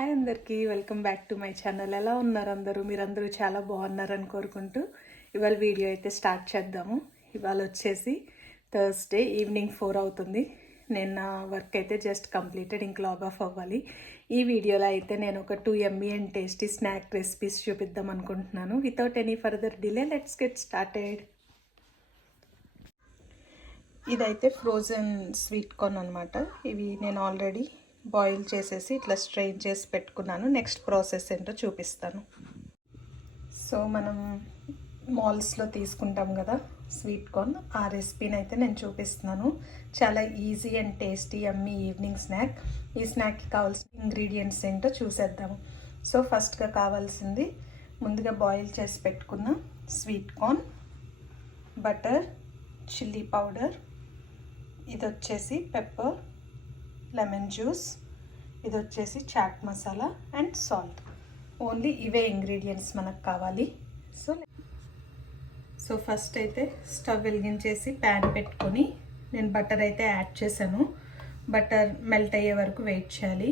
Hi అందరికీ welcome back to my channel. ఎలా ఉన్నారు అందరూ? మీరందరూ చాలా బాగున్నారని కోరుకుంటూ ఇవాళ వీడియో అయితే స్టార్ట్ చేద్దాము. ఇవాళ వచ్చేసి థర్స్డే ఈవినింగ్ 4 అవుతుంది. నేను నా వర్క్ అయితే జస్ట్ కంప్లీటెడ్, ఇంక లాగ్ ఆఫ్ అవ్వాలి. ఈ వీడియోలో అయితే నేను ఒక 2 యమ్మీ అండ్ టేస్టీ స్నాక్ రెసిపీస్ చూపిద్దాం అనుకుంటున్నాను. Without any further delay let's get started. ఇదైతే ఫ్రోజన్ స్వీట్ కార్న్ అనమాట. ఇవి నేను ఆల్రెడీ బాయిల్ చేసేసి ఇట్లా స్ట్రెయిన్ చేసి పెట్టుకున్నాను. నెక్స్ట్ ప్రాసెస్ ఏంటో చూపిస్తాను. సో మనం మాల్స్లో తీసుకుంటాం కదా స్వీట్ కార్న్, ఆ రెసిపీని అయితే నేను చూపిస్తున్నాను. చాలా easy and tasty yummy evening snack. ఈ స్నాక్కి కావాల్సిన ఇంగ్రీడియంట్స్ ఏంటో చూసేద్దాము. సో ఫస్ట్గా కావాల్సింది ముందుగా బాయిల్ చేసి పెట్టుకున్న sweet corn, butter, chilli powder, ఇది వచ్చేసి పెప్పర్, లెమన్ జ్యూస్, ఇది వచ్చేసి chaat masala and salt. Only ఇవే ఇంగ్రీడియంట్స్ మనకు కావాలి. సో ఫస్ట్ అయితే స్టవ్ వెలిగించేసి ప్యాన్ పెట్టుకొని నేను బటర్ అయితే యాడ్ చేశాను. బటర్ మెల్ట్ అయ్యే వరకు వెయిట్ చేయాలి.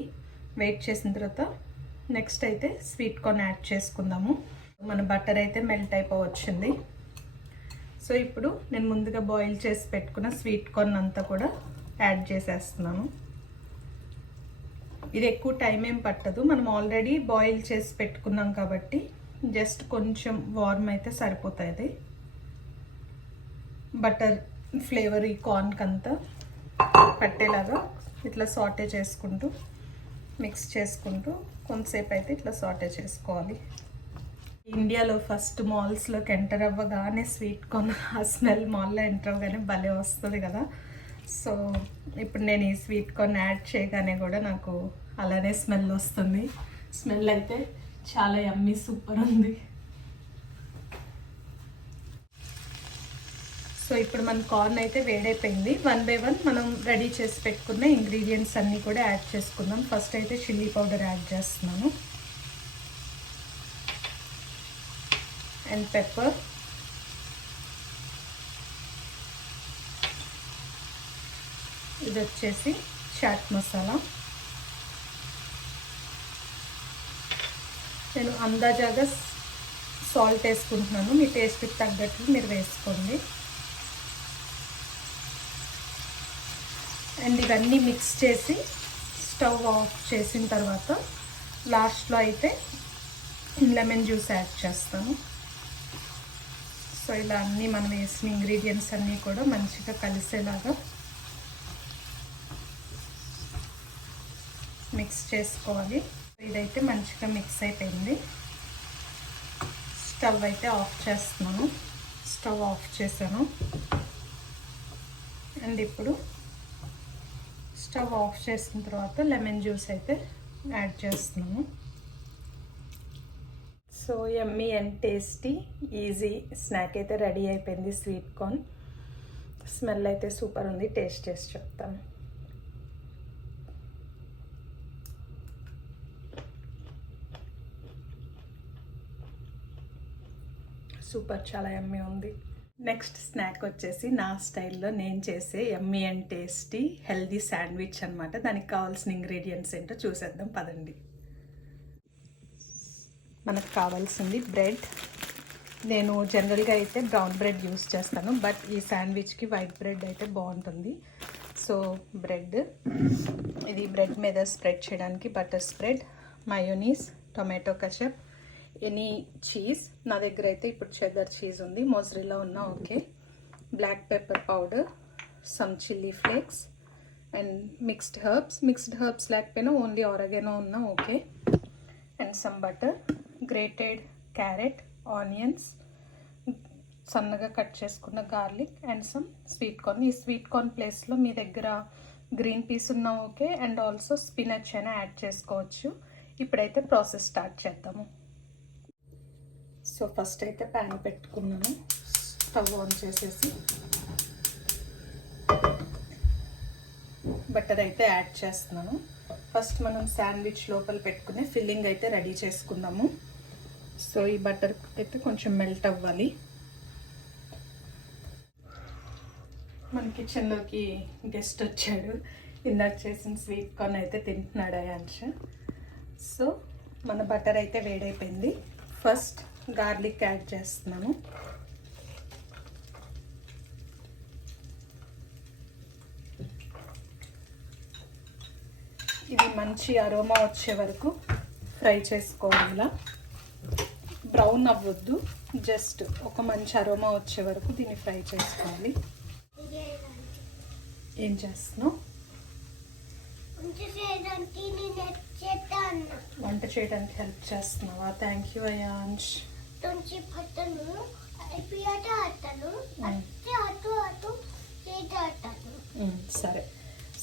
వెయిట్ చేసిన తర్వాత నెక్స్ట్ అయితే స్వీట్ కార్న్ యాడ్ చేసుకుందాము. మన బటర్ అయితే మెల్ట్ అయిపోవచ్చింది. సో ఇప్పుడు నేను ముందుగా బాయిల్ చేసి పెట్టుకున్న స్వీట్ కార్న్ అంతా కూడా యాడ్ చేసేస్తున్నాను. ఇది ఎక్కువ టైం ఏం పట్టదు, మనం ఆల్రెడీ బాయిల్ చేసి పెట్టుకున్నాం కాబట్టి జస్ట్ కొంచెం వార్మ్ అయితే సరిపోతుంది. బటర్ ఫ్లేవర్ ఈ కార్న్కి అంతా పట్టేలాగా ఇట్లా సాటే చేసుకుంటూ మిక్స్ చేసుకుంటూ కొంతసేపు అయితే ఇట్లా సాటే చేసుకోవాలి. ఇండియాలో ఫస్ట్ మాల్స్లోకి ఎంటర్ అవ్వగానే స్వీట్ కార్న్ ఆ స్మెల్ మాల్లో ఎంటర్ అవ్వగానే భలే వస్తుంది కదా. సో ఇప్పుడు నేను ఈ స్వీట్ కార్న్ యాడ్ చేయగానే కూడా నాకు అలానే స్మెల్ వస్తుంది. స్మెల్ అయితే చాలా యమ్మీ సూపర్ ఉంది. సో ఇప్పుడు మన కార్న్ అయితే వేడైపోయింది. 1 by 1 మనం రెడీ చేసి పెట్టుకున్న ఇంగ్రీడియంట్స్ అన్నీ కూడా యాడ్ చేసుకుందాం. ఫస్ట్ అయితే చిల్లీ పౌడర్ యాడ్ చేస్తున్నాను అండ్ పెప్పర్, ఇది వచ్చేసి చాట్ మసాలా. నేను అందాజాగా సాల్ట్ వేసుకుంటున్నాను, మీ టేస్ట్కి తగ్గట్టు మీరు వేసుకోండి. అండ్ ఇవన్నీ మిక్స్ చేసి స్టవ్ ఆఫ్ చేసిన తర్వాత లాస్ట్లో అయితే లెమన్ జ్యూస్ యాడ్ చేస్తాను. సో ఇలా అన్నీ మనం వేసిన ఇంగ్రీడియంట్స్ అన్నీ కూడా మంచిగా కలిసేలాగా మిక్స్ చేసుకోవాలి. ఇదైతే మంచిగా మిక్స్ అయిపోయింది. స్టవ్ అయితే ఆఫ్ చేస్తున్నాను. స్టవ్ ఆఫ్ చేశాను. అండ్ ఇప్పుడు స్టవ్ ఆఫ్ చేసిన తర్వాత లెమన్ జ్యూస్ అయితే యాడ్ చేస్తున్నాను. So yummy and tasty easy snack అయితే రెడీ అయిపోయింది. స్వీట్ కార్న్ స్మెల్ అయితే సూపర్ ఉంది. టేస్ట్ చేసి చెప్తాను. సూపర్, చాలా యమ్మీ ఉంది. నెక్స్ట్ స్నాక్ వచ్చేసి నా స్టైల్లో నేను చేసే యమ్మీ అండ్ టేస్టీ హెల్దీ శాండ్విచ్ అనమాట. దానికి కావాల్సిన ఇంగ్రీడియంట్స్ ఏంటో చూసేద్దాం పదండి. మనకు కావాల్సింది బ్రెడ్. నేను జనరల్గా అయితే బ్రౌన్ బ్రెడ్ యూస్ చేస్తాను, బట్ ఈ శాండ్విచ్కి వైట్ బ్రెడ్ అయితే బాగుంటుంది. సో బ్రెడ్, ఇది బ్రెడ్ మీద స్ప్రెడ్ చేయడానికి butter spread, mayonnaise, tomato ketchup, any cheese. నా దగ్గర అయితే ఇప్పుడు చెదర్ చీజ్ ఉంది, మోజరెల్లా ఉన్నా okay. Black pepper powder, some chilli flakes and mixed herbs లేకపోయినా ఓన్లీ ఆరెగానో ఉన్నా okay. And some butter, grated carrot, onions, సన్నగా కట్ చేసుకున్న garlic and some sweet corn. ఈ స్వీట్ కార్న్ ప్లేస్లో మీ దగ్గర గ్రీన్ పీస్ ఉన్నా ఓకే, అండ్ ఆల్సో స్పినచ్ అయినా add చేసుకోవచ్చు. ఇప్పుడైతే ప్రాసెస్ స్టార్ట్ చేద్దాము. సో ఫస్ట్ అయితే ప్యాన్ పెట్టుకున్నాను. స్టవ్ ఆన్ చేసేసి బటర్ అయితే యాడ్ చేస్తున్నాను. ఫస్ట్ మనం శాండ్విచ్ లోపల పెట్టుకునే ఫిల్లింగ్ అయితే రెడీ చేసుకుందాము. సో ఈ బటర్ అయితే కొంచెం మెల్ట్ అవ్వాలి. మన కిచెన్లోకి గెస్ట్ వచ్చాడు. ఇందాక చేసిన స్వీట్ కార్న్ అయితే తింటున్నాడు అయాంష్. సో మన బటర్ అయితే వేడైపోయింది. ఫస్ట్ గార్లిక్ యాడ్ చేస్తున్నాను. ఇది మంచి అరోమా వచ్చే వరకు ఫ్రై చేసుకోవాలి. ఇలా బ్రౌన్ అవ్వద్దు, జస్ట్ ఒక మంచి అరోమా వచ్చే వరకు దీన్ని ఫ్రై చేసుకోవాలి. ఏం చేస్తున్నావు? వంట చేయడానికి హెల్ప్ చేస్తున్నావా? Thank you Ayansh. సరే.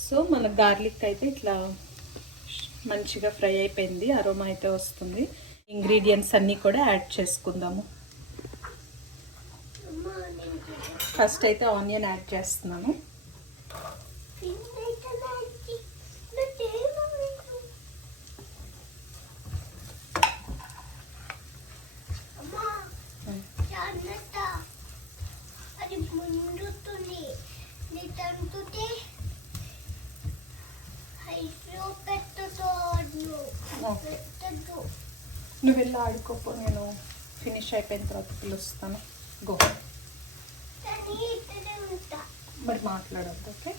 సో మన గార్లిక్ అయితే ఇట్లా మంచిగా ఫ్రై అయిపోయింది, అరోమా అయితే వస్తుంది. ఇంగ్రీడియంట్స్ అన్నీ కూడా యాడ్ చేసుకుందాము. ఫస్ట్ అయితే ఆనియన్ యాడ్ చేస్తున్నాను. నువ్వు వెళ్ళి ఆడుకోపో, నేను ఫినిష్ అయిపోయిన తర్వాత పిలుస్తాను. గో. మరి మాట్లాడద్దు. ఓకే?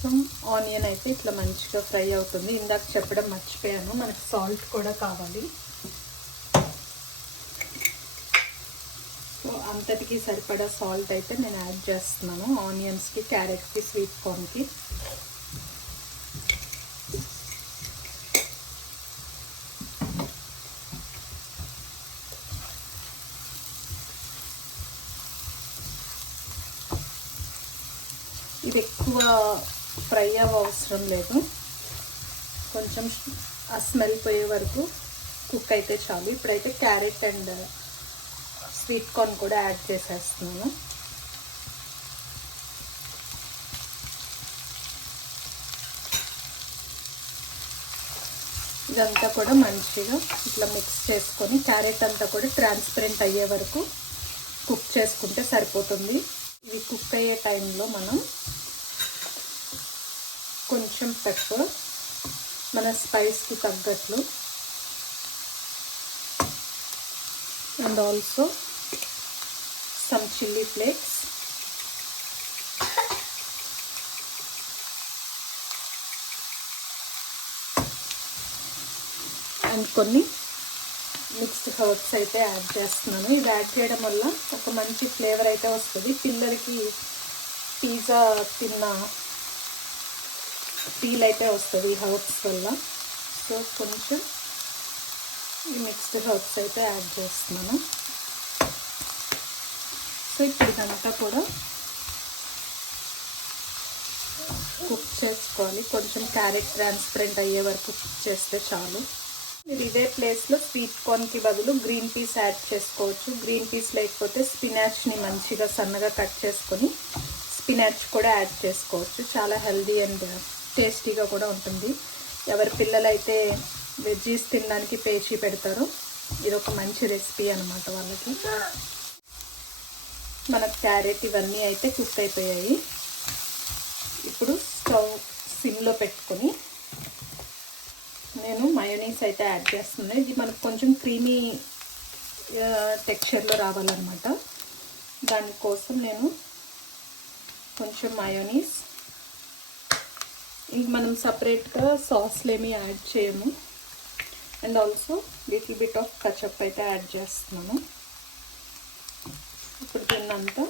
సో ఆనియన్ అయితే ఇట్లా మంచిగా ఫ్రై అవుతుంది. ఇందాక చెప్పడం మర్చిపోయాను, మనకి సాల్ట్ కూడా కావాలి. సో అంతటికి సరిపడా సాల్ట్ అయితే నేను యాడ్ చేస్తున్నాను ఆనియన్స్కి, క్యారెట్కి, స్వీట్ కార్న్కి. ఇది ఎక్కువ ఫ్రై అవసరం లేదు, కొంచెం ఆ స్మెల్ పోయే వరకు కుక్ అయితే చాలు. ఇప్పుడైతే క్యారెట్ అండ్ స్వీట్ కార్న్ కూడా యాడ్ చేసేస్తున్నాను. ఇదంతా కూడా మంచిగా ఇట్లా మిక్స్ చేసుకొని క్యారెట్ అంతా కూడా ట్రాన్స్పరెంట్ అయ్యే వరకు కుక్ చేసుకుంటే సరిపోతుంది. ఇవి కుక్ అయ్యే టైంలో మనం కొంచెం పెప్పర్, మన స్పైస్కి తగ్గట్లు, and also some chili flakes, and కొన్ని మిక్స్డ్ హర్బ్స్ అయితే యాడ్ చేస్తున్నాను. ఇది యాడ్ చేయడం వల్ల ఒక మంచి ఫ్లేవర్ అయితే వస్తుంది. పిల్లలకి పిజ్జా తిన్న ఫీల్ అయితే వస్తుంది ఈ హర్బ్స్ వల్ల. సో కొంచెం ఈ మిక్స్డ్ హర్బ్స్ అయితే యాడ్ చేస్తున్నాను. సో ఇప్పుడు ఇదంతా కూడా కుక్ చేసుకోవాలి. కొంచెం క్యారెట్ ట్రాన్స్పరెంట్ అయ్యే వరకు కుక్ చేస్తే చాలు. మీరు ఇదే ప్లేస్లో స్వీట్ కార్న్కి బదులు గ్రీన్ పీస్ యాడ్ చేసుకోవచ్చు. గ్రీన్ పీస్ లేకపోతే స్పినాచ్ని మంచిగా సన్నగా కట్ చేసుకొని స్పినాచ్ కూడా యాడ్ చేసుకోవచ్చు. చాలా హెల్దీ అండ్ టేస్టీగా కూడా ఉంటుంది. ఎవరి పిల్లలైతే వెజ్జీస్ తినడానికి పేచీ పెడతారో ఇది ఒక మంచి రెసిపీ అన్నమాట వాళ్ళకి. మన క్యారెట్ ఇవన్నీ అయితే కుక్ అయిపోయాయి. ఇప్పుడు స్టవ్ సిమ్లో పెట్టుకొని నేను మయోనీస్ అయితే యాడ్ చేస్తున్నాను. ఇది మనకు కొంచెం క్రీమీ టెక్స్చర్లో రావాలన్నమాట. దానికోసం నేను కొంచెం మయోనీస్, ఇంక మనం సపరేట్గా సాస్లు ఏమీ యాడ్ చేయము, and also little bit of ketchup అయితే యాడ్ చేస్తున్నాను. ఇప్పుడు దీన్నంతా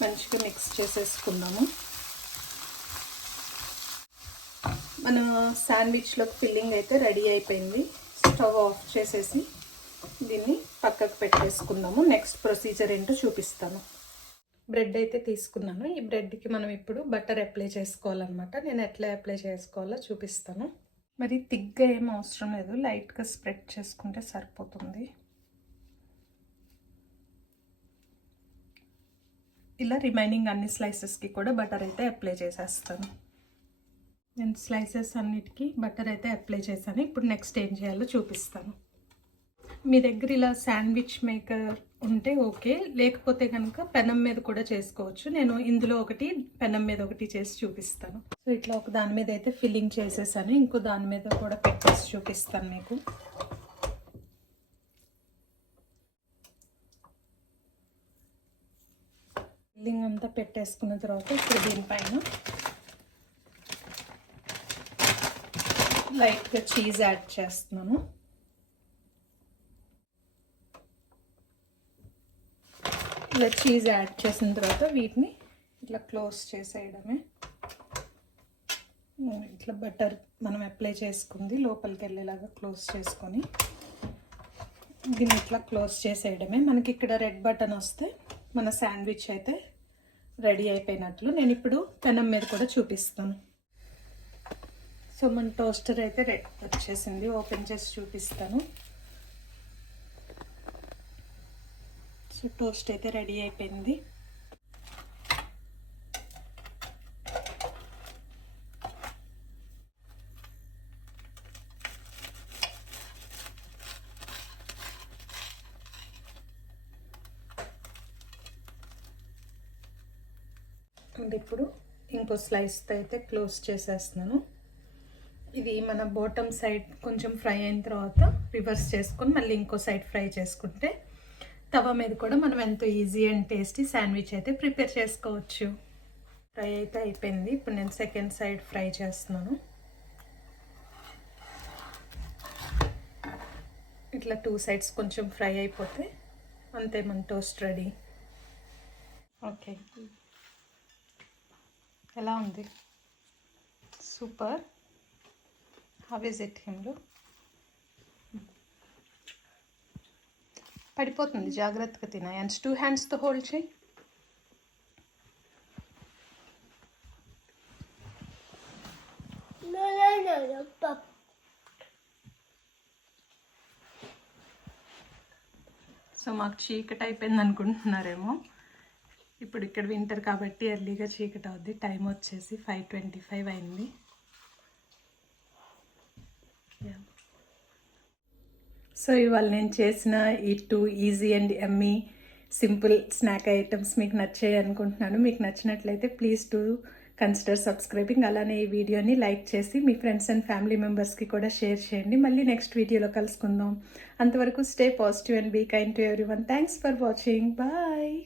మంచిగా మిక్స్ చేసేసుకుందాము. మన శాండ్విచ్లోకి ఫిల్లింగ్ అయితే రెడీ అయిపోయింది. స్టవ్ ఆఫ్ చేసేసి దీన్ని పక్కకు పెట్టేసుకుందాము. నెక్స్ట్ ప్రొసీజర్ ఏంటో చూపిస్తాను. బ్రెడ్ అయితే తీసుకున్నాను. ఈ బ్రెడ్కి మనం ఇప్పుడు బటర్ అప్లై చేసుకోవాలన్నమాట. నేను ఎట్లా అప్లై చేసుకోవాలో చూపిస్తాను. మరి థిక్గా ఏం అవసరం లేదు, లైట్గా స్ప్రెడ్ చేసుకుంటే సరిపోతుంది. ఇలా రిమైనింగ్ అన్ని స్లైసెస్కి కూడా బటర్ అయితే అప్లై చేసేస్తాను. నేను స్లైసెస్ అన్నిటికీ బటర్ అయితే అప్లై చేశాను. ఇప్పుడు నెక్స్ట్ ఏం చేయాలో చూపిస్తాను. మీ దగ్గర ఇలా శాండ్విచ్ మేకర్ ఉంటే ఓకే, లేకపోతే కనుక పెనం మీద కూడా చేసుకోవచ్చు. నేను ఇందులో ఒకటి పెనం మీద ఒకటి చేసి చూపిస్తాను. సో ఇట్లా ఒక దాని మీద అయితే ఫిల్లింగ్ చేసేసాను, ఇంకో దాని మీద కూడా పెట్టేసి చూపిస్తాను మీకు. ఫిల్లింగ్ అంతా పెట్టేసుకున్న తర్వాత ఇప్పుడు దీనిపైన లైట్గా చీజ్ యాడ్ చేస్తున్నాను. ఇలా చీజ్ యాడ్ చేసిన తర్వాత వీటిని ఇట్లా క్లోజ్ చేసేయడమే. ఇట్లా బటర్ మనం అప్లై చేసుకుంది లోపలికి వెళ్ళేలాగా క్లోజ్ చేసుకొని దీన్ని ఇట్లా క్లోజ్ చేసేయడమే. మనకి ఇక్కడ రెడ్ బటన్ వస్తే మన శాండ్విచ్ అయితే రెడీ అయిపోయినట్లు. నేను ఇప్పుడు పెనం మీద కూడా చూపిస్తాను. సో మన టోస్టర్ అయితే రెడీ వచ్చేసింది, ఓపెన్ చేసి చూపిస్తాను. సో టోస్ట్ అయితే రెడీ అయిపోయింది. అండ్ ఇప్పుడు ఇంకో స్లైస్తో అయితే క్లోజ్ చేసేస్తున్నాను. ఇది మన బాటమ్ సైడ్ కొంచెం ఫ్రై అయిన తర్వాత రివర్స్ చేసుకొని మళ్ళీ ఇంకో సైడ్ ఫ్రై చేసుకుంటే తవ మీద కూడా మనం ఎంతో ఈజీ అండ్ టేస్టీ శాండ్విచ్ అయితే ప్రిపేర్ చేసుకోవచ్చు. ఫ్రై అయితే అయిపోయింది. ఇప్పుడు నేను సెకండ్ సైడ్ ఫ్రై చేస్తున్నాను. ఇట్లా 2 సైడ్స్ కొంచెం ఫ్రై అయిపోతే అంతే, మన టోస్ట్ రెడీ. ఓకే, ఎలా ఉంది? సూపర్. హౌ ఇస్ ఇట్ హిమ్లు? పడిపోతుంది, జాగ్రత్తగా తిన. అండ్ 2 హ్యాండ్స్తో హోల్డ్ చేయి. సో మాకు చీకటి అయిపోయింది అనుకుంటున్నారేమో. ఇప్పుడు ఇక్కడ వింటర్ కాబట్టి ఎర్లీగా చీకటి అవుద్ది. టైం వచ్చేసి 5:25 అయింది. సో ఇవాళ నేను చేసిన ఈ 2 easy and yummy simple snack items మీకు నచ్చాయి అనుకుంటున్నాను. మీకు నచ్చినట్లయితే ప్లీజ్ టు కన్సిడర్ సబ్స్క్రైబింగ్. అలానే ఈ వీడియోని లైక్ చేసి మీ ఫ్రెండ్స్ అండ్ ఫ్యామిలీ మెంబర్స్కి కూడా షేర్ చేయండి. మళ్ళీ నెక్స్ట్ వీడియోలో కలుసుకుందాం. అంతవరకు stay positive and be kind to everyone. Thanks for watching. Bye.